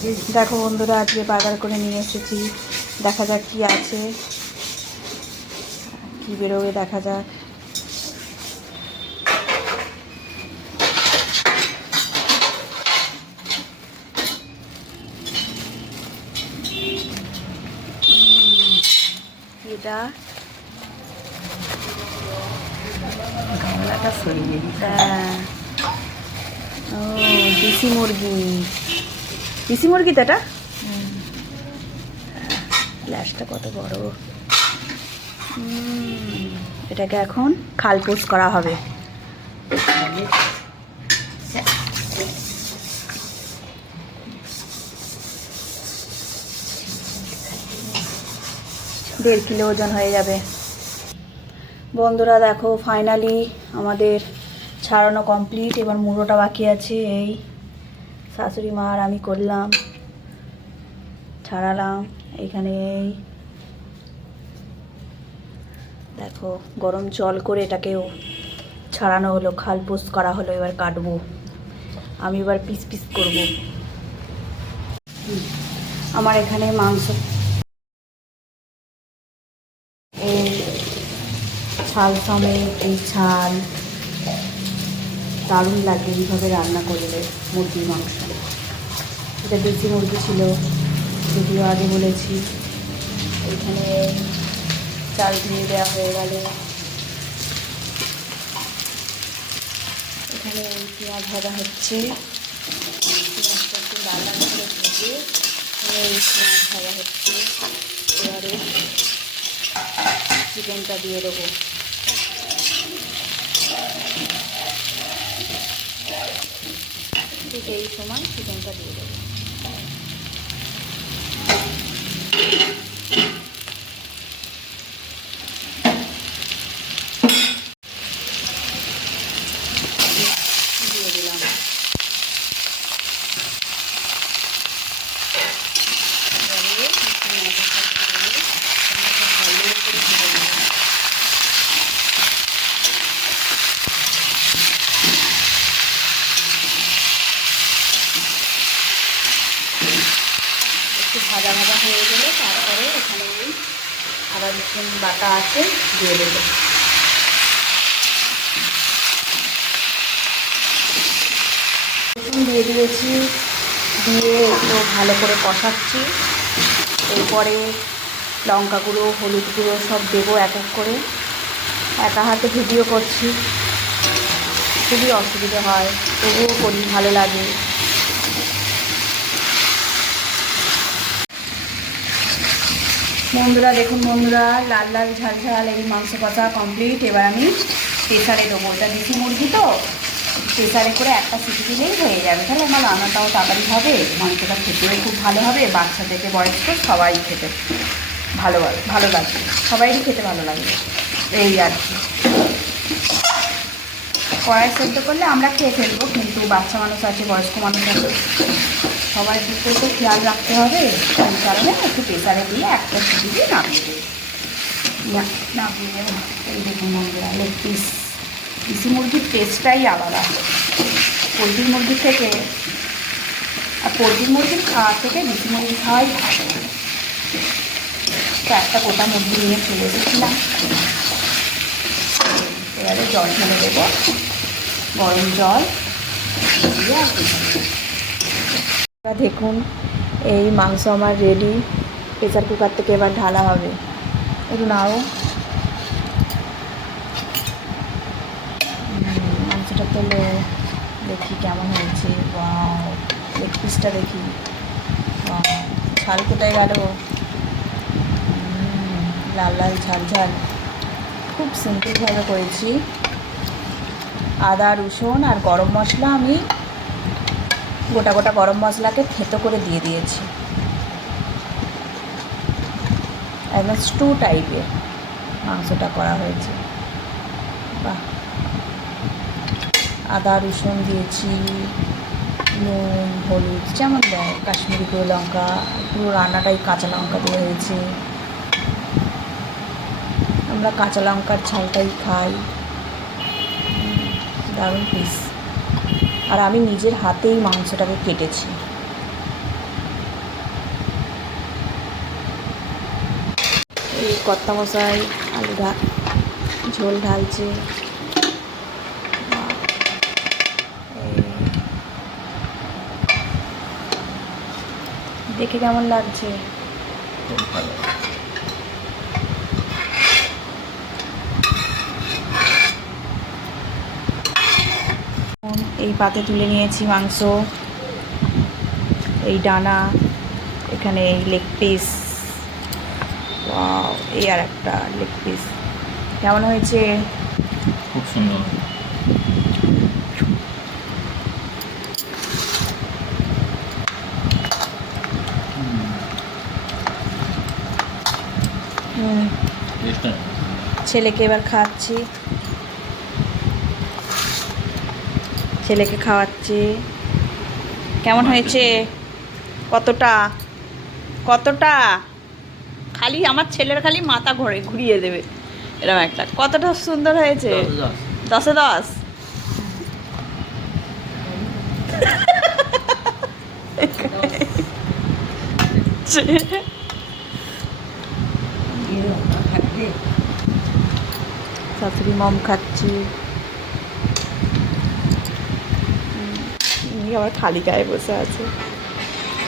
দেখো বন্ধুরা, আজকে বাজার করে নিয়ে এসেছি। দেখা যাক কি আছে, কি বেরোবে দেখা যাক। এটা গামলাটা সরিয়ে দিতে ও দেশি মুরগি, দেশি মুরগি তো এটা। গ্লাসটা কত বড়। এটাকে এখন খালপোষ করা হবে। 1.5 কিলো ওজন হয়ে যাবে। বন্ধুরা দেখো, ফাইনালি আমাদের ছাড়ানো কমপ্লিট। এবার মুড়োটা বাকি আছে। এই শাশুড়ি মা আর আমি করলাম, ছাড়ালাম। এইখানে এই দেখো গরম জল করে এটাকেও ছাড়ানো হলো, খালপোষ করা হলো। এবার কাটবো, আমি এবার পিস পিস করব। আমার এখানে মাংস, এই ছাল সমেত এই ছাল দারুণ লাগে এইভাবে রান্না করলে মুরগির মাংস। এটা দেশি মুরগি ছিল, যদিও আগে বলেছি। এখানে চাল ধুয়ে দেওয়া হয়ে গেল। এখানে পেঁয়াজ ভাজা হচ্ছে, পেঁয়াজটা একটু লাল লাল করে ভেজে পেঁয়াজ ভাজা হচ্ছে। এবারে চিকেনটা দিয়ে দেবো। ঠিক এই সময় চিকেনটা দিয়ে দেবো। দিয়ে দিলাম। একটু ভাজা ভাজা হয়ে গেলে তারপরে এখানে ওই আদা রসুন বাটা আছে দিয়ে দেবো। রসুন দিয়ে দিয়েছি, দিয়ে একটু ভালো করে কষাচ্ছি। এরপরে লঙ্কা গুঁড়ো, হলুদ গুঁড়ো সব দেবো এক এক করে। একা হাতে ভিডিও করছি, খুবই অসুবিধা হয়, তবুও করি, ভালো লাগে। বন্ধুরা দেখুন, বন্ধুরা লাল লাল ঝাল ঝাল এই মাংস কষা কমপ্লিট। এবার আমি প্রেসারে দেবো। ওটা দেশি মুরগি তো, প্রেসারে করে একটা সিটি দিলেই হয়ে যাবে। তাহলে আমার রান্নাটাও তাড়াতাড়ি হবে, মাংসটা খেতেও খুব ভালো হবে। বাচ্চা থেকে বয়স্ক সবাই খেতে ভালো লাগবে, সবাইই খেতে ভালো লাগবে। এই আর কি, কড়াই সেদ্ধ করলে আমরা খেয়ে ফেলবো, কিন্তু বাচ্চা মানুষ আছে, বয়স্ক মানুষ আছে, সবাই দিকে তো খেয়াল রাখতে হবে। সেই কারণে একটু প্রেসারে দিয়ে একটা সিটি দিয়ে নামিয়ে দেবো। নামিয়ে দেবো। এই দেখুন বন্ধুরা, লেগ পিস। দেশি মুরগির টেস্টটাই আলাদা পোলট্রির মুরগির থেকে। আর পোলট্রির মুরগির খাওয়া থেকে দেশি মুরগি খাওয়াই ভালো। তো একটা গোটা মুরগি নিয়ে চলে এসেছিলাম। এবারে জল ঢেলে দেবো, গরম জল দিয়ে। আর দেখুন, এই মাংস আমার রেডি। প্রেসার কুকার থেকে এবার ঢালা হবে। একটু নাও, মাংসটা তোলো, দেখি কেমন হয়েছে। ওয়াও, লেগ পিসটা দেখি। ছাল কোথায় গেল? লাল লাল ঝাল ঝাল, খুব সিম্পলভাবে করেছি। আদা রসুন আর গরম মশলা আমি গোটা গোটা গরম মশলাকে থেতো করে দিয়ে দিয়েছি। একদম স্টু টাইপের মাংসটা করা হয়েছে। বাহ, আদা রসুন দিয়েছি, নুন হলুদ যেমন দেয়, কাশ্মীরি গুঁড়ো লঙ্কা, পুরো রান্নাটাই কাঁচা লঙ্কা দেওয়া হয়েছে। আমরা কাঁচা লঙ্কার ঝালটাই খাই। দারুণ পিস। আর আমি নিজের হাতেই মাংসটাকে কেটেছি। এই কর্তা মশাই আলু ঝোল ঢালছে। দেখে কেমন লাগছে? খুব ভালো। এই পাতে তুলে নিয়েছি মাংস, এই ডানা, এখানে এই লেগ পিস, এই আর একটা লেগ পিস। কেমন হয়েছে? খুব সুন্দর। ছেলেকে এবার খাওয়াচ্ছি, ছেলেকে খাওয়াচ্ছি। কেমন হয়েছে? কতটা কতটা? খালি আমার ছেলের খালি মাথা ঘুরিয়ে দেবে এরকম একটা। কতটা সুন্দর হয়েছে? 10-এ 10। শাশুড়ি মম খাচ্ছি, আবার খালি গায়ে বসে আছে।